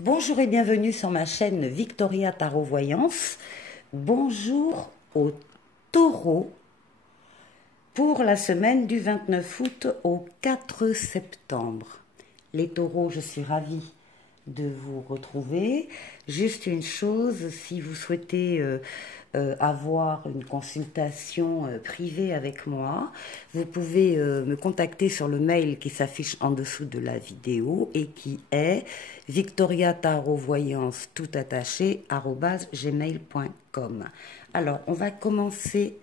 Bonjour et bienvenue sur ma chaîne Victoria Tarot Voyance. Bonjour aux taureaux pour la semaine du 29 août au 4 septembre. Les taureaux, je suis ravie de vous retrouver. Juste une chose, si vous souhaitez avoir une consultation privée avec moi, vous pouvez me contacter sur le mail qui s'affiche en dessous de la vidéo et qui est victoriatarotvoyance tout attaché @gmail.com. Alors, on va commencer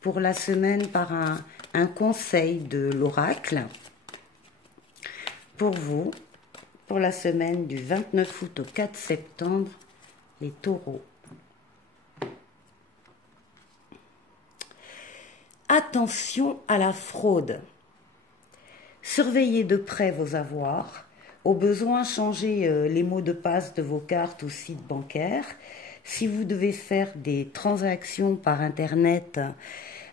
pour la semaine par un conseil de l'oracle pour vous, pour la semaine du 29 août au 4 septembre, les taureaux. Attention à la fraude. Surveillez de près vos avoirs. Au besoin, changez les mots de passe de vos cartes ou sites bancaires. Si vous devez faire des transactions par Internet,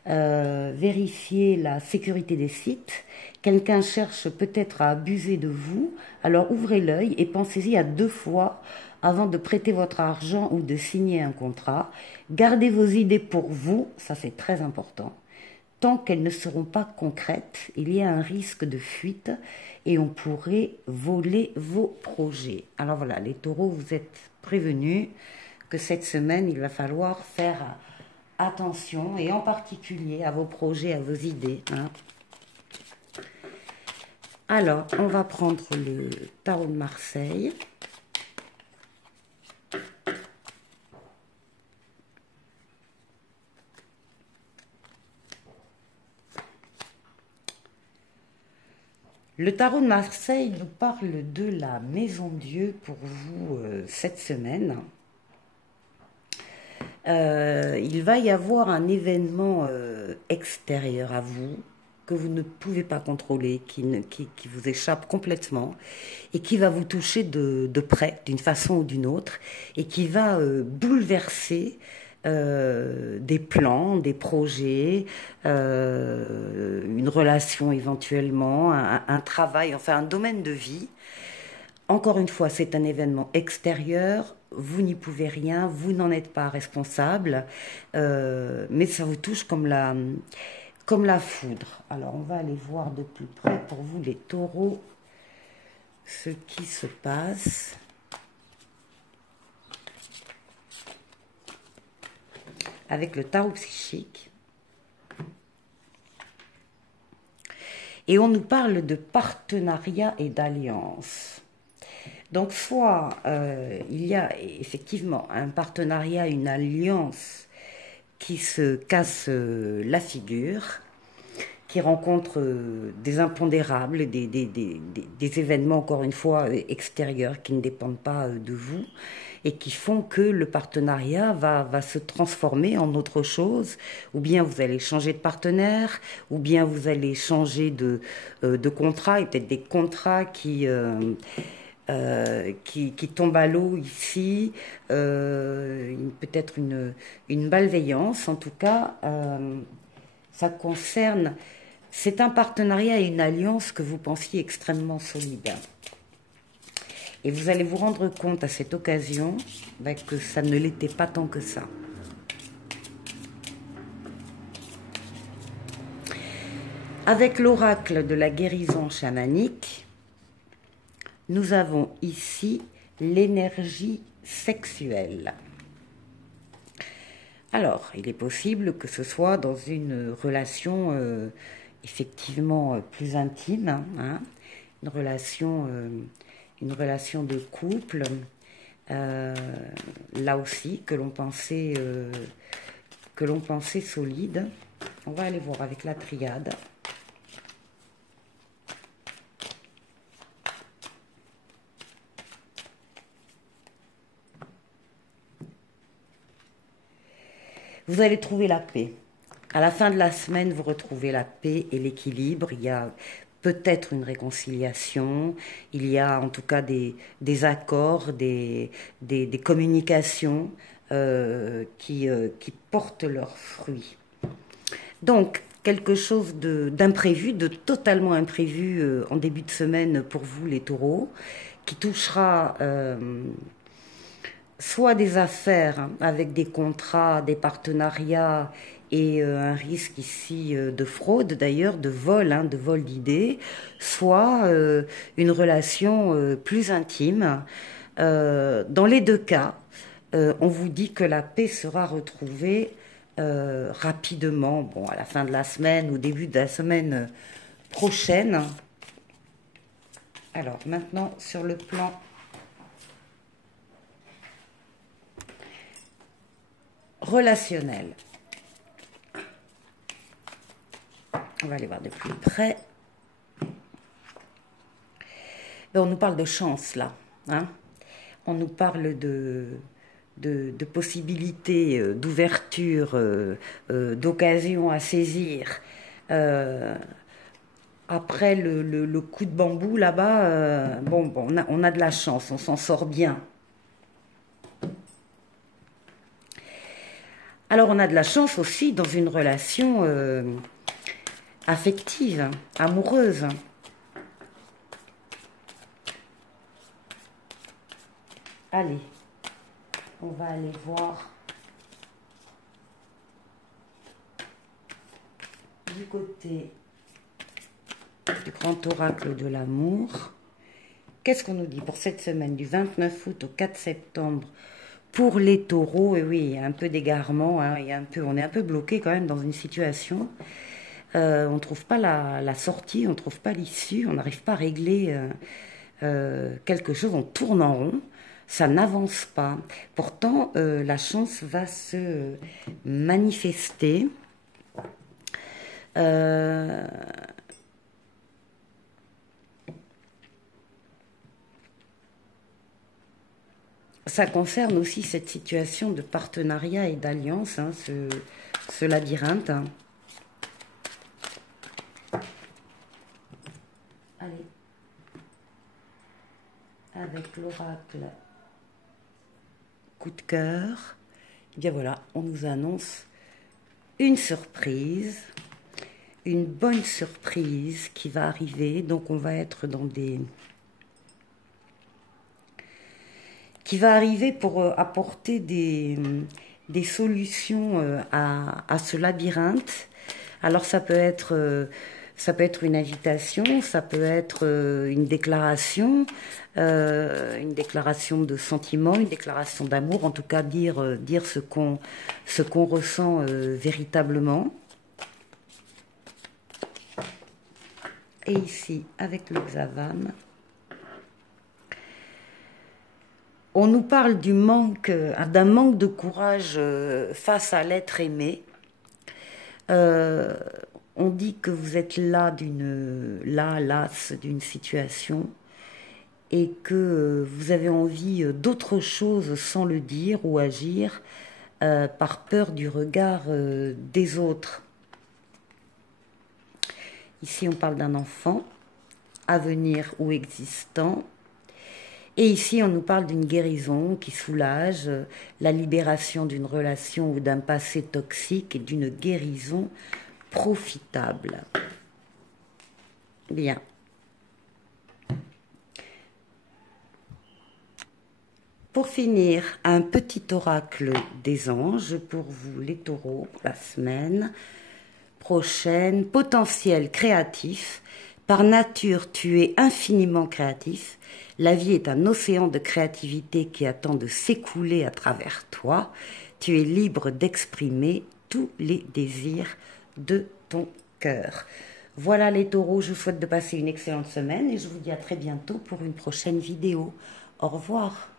vérifiez la sécurité des sites. Quelqu'un cherche peut-être à abuser de vous, alors ouvrez l'œil et pensez-y à 2 fois avant de prêter votre argent ou de signer un contrat. Gardez vos idées pour vous, ça c'est très important. Tant qu'elles ne seront pas concrètes, il y a un risque de fuite et on pourrait voler vos projets. Alors voilà, les taureaux, vous êtes prévenus que cette semaine, il va falloir faire attention et en particulier à vos projets, à vos idées. Alors, on va prendre le tarot de Marseille. Le tarot de Marseille nous parle de la Maison Dieu pour vous cette semaine. Il va y avoir un événement extérieur à vous que vous ne pouvez pas contrôler, qui vous échappe complètement et qui va vous toucher de près, d'une façon ou d'une autre, et qui va bouleverser des plans, des projets, une relation éventuellement, un travail, enfin un domaine de vie. Encore une fois, c'est un événement extérieur, vous n'y pouvez rien, vous n'en êtes pas responsable, mais ça vous touche comme la foudre. Alors, on va aller voir de plus près pour vous, les taureaux, ce qui se passe. Avec le tarot psychique. Et on nous parle de partenariat et d'alliance. Donc, soit il y a effectivement un partenariat, une alliance qui se casse la figure, qui rencontre des impondérables, des événements, encore une fois, extérieurs qui ne dépendent pas de vous et qui font que le partenariat va se transformer en autre chose, ou bien vous allez changer de partenaire, ou bien vous allez changer de contrat, et peut-être des contrats qui tombent à l'eau ici, peut-être une malveillance, en tout cas, ça concerne, c'est un partenariat et une alliance que vous pensiez extrêmement solide. Et vous allez vous rendre compte à cette occasion que ça ne l'était pas tant que ça. Avec l'oracle de la guérison chamanique, nous avons ici l'énergie sexuelle. Alors, il est possible que ce soit dans une relation effectivement plus intime, une relation de couple, là aussi, que l'on pensait solide. On va aller voir avec la triade. Vous allez trouver la paix. À la fin de la semaine, vous retrouvez la paix et l'équilibre. Il y a peut-être une réconciliation, il y a en tout cas des accords, des communications qui portent leurs fruits. Donc, quelque chose d'imprévu, de totalement imprévu en début de semaine pour vous les taureaux, qui touchera soit des affaires hein, avec des contrats, des partenariats et un risque ici de fraude d'ailleurs, hein, de vol d'idées, soit une relation plus intime. Dans les deux cas, on vous dit que la paix sera retrouvée rapidement, bon, à la fin de la semaine ou début de la semaine prochaine. Alors maintenant, sur le plan relationnel, on va aller voir de plus près. Et on nous parle de chance là, hein. On nous parle de possibilités, d'ouverture, d'occasion à saisir. Après le coup de bambou là-bas, bon, on a de la chance, on s'en sort bien. Alors on a de la chance aussi dans une relation affective, amoureuse. Allez, on va aller voir du côté du grand oracle de l'amour. Qu'est-ce qu'on nous dit pour cette semaine du 29 août au 4 septembre pour les taureaux? Et oui, il y a un peu d'égarement, hein, on est un peu bloqué quand même dans une situation. On ne trouve pas la sortie, on ne trouve pas l'issue, on n'arrive pas à régler quelque chose, on tourne en rond. Ça n'avance pas. Pourtant, la chance va se manifester. Ça concerne aussi cette situation de partenariat et d'alliance, hein, ce labyrinthe. Hein. Allez. Avec l'oracle coup de cœur, et bien voilà, on nous annonce une surprise, une bonne surprise qui va arriver. Donc on va être dans des... qui va arriver pour apporter des solutions à ce labyrinthe. Alors ça peut être une invitation, ça peut être une déclaration de sentiment, une déclaration d'amour, en tout cas dire ce qu'on ressent véritablement. Et ici, avec le Xavam, on nous parle d'un manque de courage face à l'être aimé. On dit que vous êtes las d'une situation et que vous avez envie d'autre chose sans le dire ou agir par peur du regard des autres. Ici, on parle d'un enfant à venir ou existant. Et ici, on nous parle d'une guérison qui soulage, la libération d'une relation ou d'un passé toxique et d'une guérison profitable. Bien. Pour finir, un petit oracle des anges pour vous les taureaux, la semaine prochaine. Potentiel créatif. Par nature, tu es infiniment créatif. La vie est un océan de créativité qui attend de s'écouler à travers toi. Tu es libre d'exprimer tous les désirs de ton cœur. Voilà les taureaux, je vous souhaite de passer une excellente semaine et je vous dis à très bientôt pour une prochaine vidéo. Au revoir.